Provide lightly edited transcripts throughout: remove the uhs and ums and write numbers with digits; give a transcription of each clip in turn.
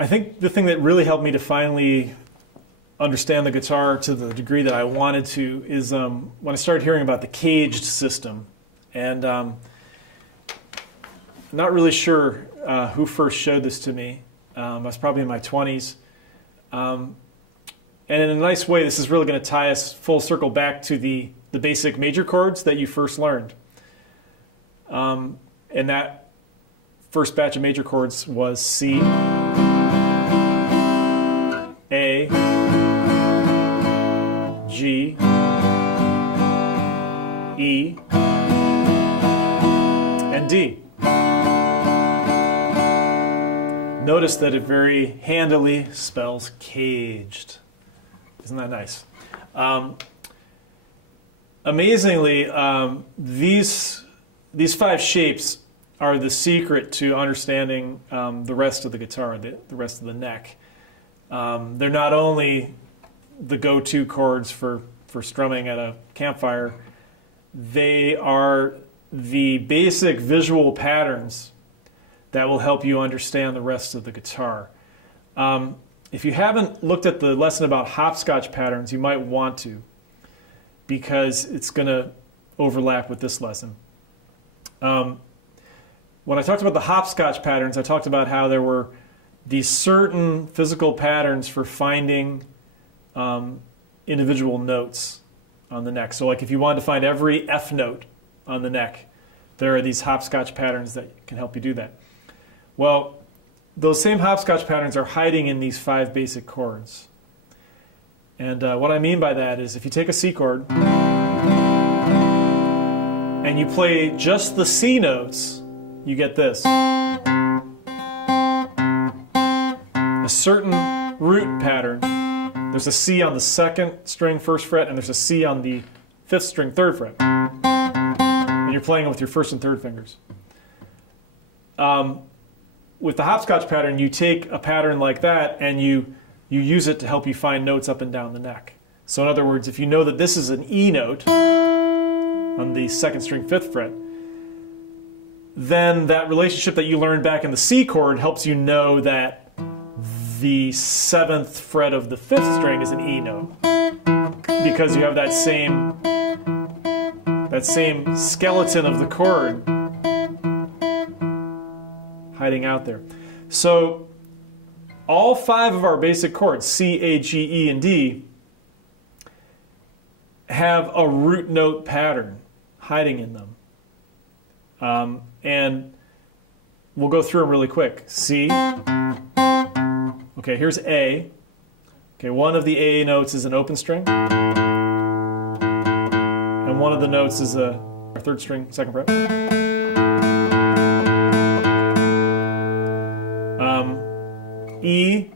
I think the thing that really helped me to finally understand the guitar to the degree that I wanted to is when I started hearing about the caged system. And not really sure who first showed this to me. I was probably in my 20s. And in a nice way, this is really going to tie us full circle back to the basic major chords that you first learned. And that first batch of major chords was C, A, G, E, and D. Notice that it very handily spells caged. Isn't that nice? Amazingly, these 5 shapes are the secret to understanding the rest of the guitar, the rest of the neck. They're not only the go-to chords for strumming at a campfire, they are the basic visual patterns that will help you understand the rest of the guitar. If you haven't looked at the lesson about hopscotch patterns, you might want to, because it's going to overlap with this lesson. When I talked about the hopscotch patterns, I talked about how there were these certain physical patterns for finding individual notes on the neck. So like if you wanted to find every F note on the neck, there are these hopscotch patterns that can help you do that. Well, those same hopscotch patterns are hiding in these 5 basic chords. And what I mean by that is if you take a C chord and you play just the C notes, you get this. A certain root pattern. There's a C on the 2nd string 1st fret, and there's a C on the 5th string 3rd fret. And you're playing it with your 1st and 3rd fingers. With the hopscotch pattern, you take a pattern like that and you use it to help you find notes up and down the neck. So in other words, if you know that this is an E note on the 2nd string 5th fret, then that relationship that you learned back in the C chord helps you know that the 7th fret of the 5th string is an E note, because you have that same skeleton of the chord hiding out there. So all 5 of our basic chords, C, A, G, E, and D, have a root note pattern hiding in them. And we'll go through them really quick. C. Okay, here's A. Okay, one of the A notes is an open string. And one of the notes is our 3rd string, 2nd fret. E.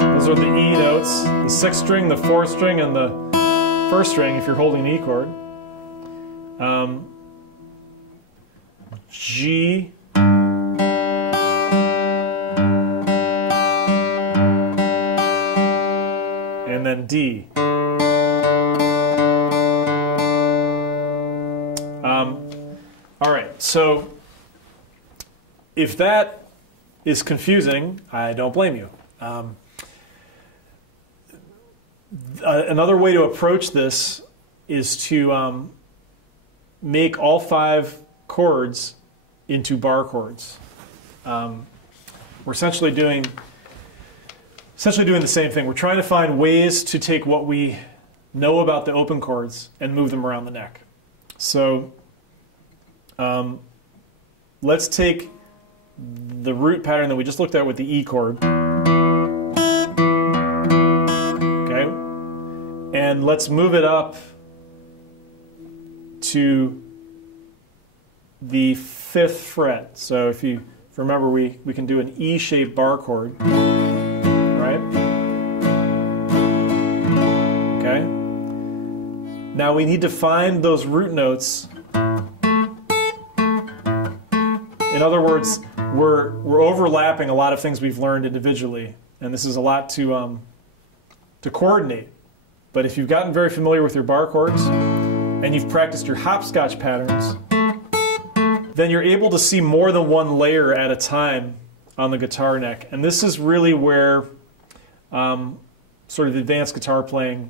Those are the E notes. The 6th string, the 4th string, and the 1st string if you're holding an E chord. G. And then D. All right, so if that is confusing, I don't blame you. Another way to approach this is to make all 5 chords into bar chords. We're essentially doing the same thing. We're trying to find ways to take what we know about the open chords and move them around the neck. So let's take the root pattern that we just looked at with the E chord. Okay? And let's move it up to the 5th fret. So if you remember, we can do an E-shaped bar chord, right? Okay? Now we need to find those root notes. In other words, we're overlapping a lot of things we've learned individually, and this is a lot to coordinate. But if you've gotten very familiar with your bar chords and you've practiced your hopscotch patterns, then you're able to see more than one layer at a time on the guitar neck. And this is really where sort of advanced guitar playing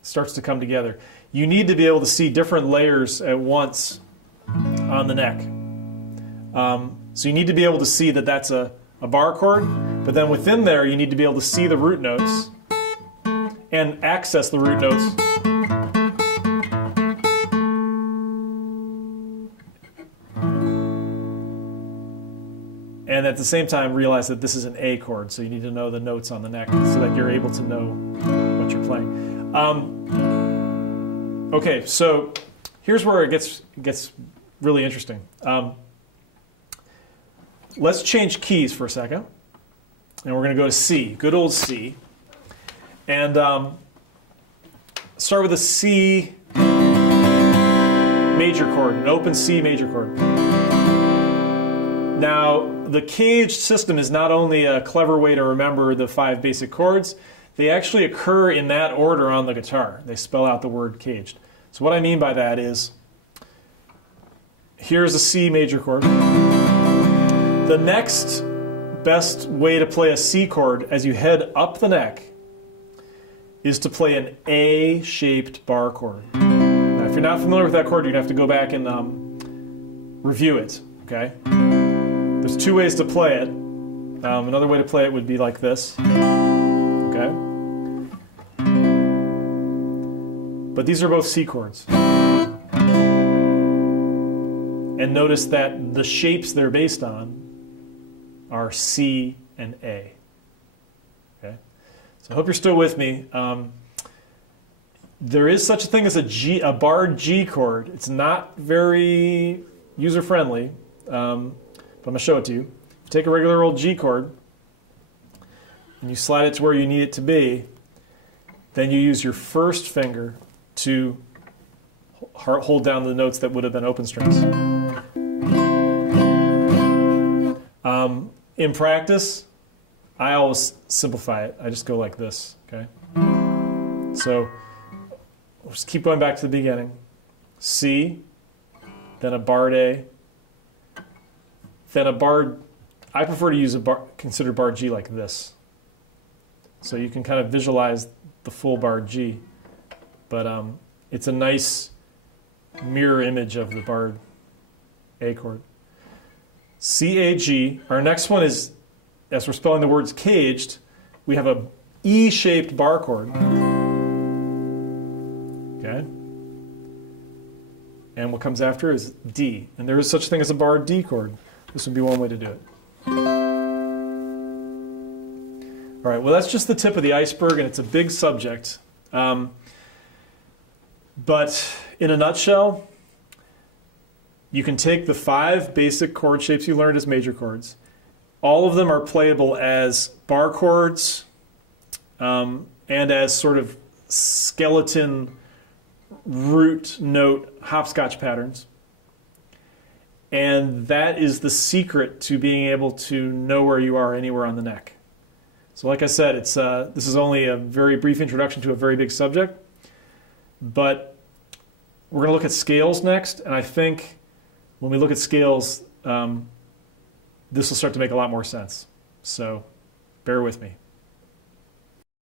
starts to come together. You need to be able to see different layers at once on the neck. So you need to be able to see that that's a bar chord, but then within there you need to be able to see the root notes and access the root notes. And at the same time realize that this is an A chord, so you need to know the notes on the neck so that you're able to know what you're playing. Okay, so here's where it gets really interesting. Let's change keys for a second, and we're going to go to C, good old C, and start with a C major chord, an open C major chord. Now, the caged system is not only a clever way to remember the 5 basic chords, they actually occur in that order on the guitar. They spell out the word caged. So what I mean by that is, here's a C major chord. The next best way to play a C chord as you head up the neck is to play an A-shaped bar chord. Now, if you're not familiar with that chord, you're going to have to go back and review it, okay? There's 2 ways to play it. Another way to play it would be like this, okay? But these are both C chords. And notice that the shapes they're based on are C and A. Okay? So I hope you're still with me. There is such a thing as a barred G chord. It's not very user-friendly, but I'm going to show it to you. If you take a regular old G chord and you slide it to where you need it to be, then you use your first finger to hold down the notes that would have been open strings. In practice, I always simplify it. I just go like this, okay? So we'll just keep going back to the beginning. C, then a barred A, then a barred, I prefer to use a consider barred G like this. So you can kind of visualize the full barred G, but it's a nice mirror image of the barred A chord. C, A, G. Our next one is, as we're spelling the words caged, we have a E-shaped bar chord. Okay? And what comes after is D. And there is such a thing as a barred D chord. This would be one way to do it. All right, well, that's just the tip of the iceberg, and it's a big subject. But in a nutshell, you can take the 5 basic chord shapes you learned as major chords. All of them are playable as bar chords and as sort of skeleton root note hopscotch patterns. And that is the secret to being able to know where you are anywhere on the neck. So like I said, this is only a very brief introduction to a very big subject. But we're going to look at scales next, and I think when we look at scales, this will start to make a lot more sense. So bear with me.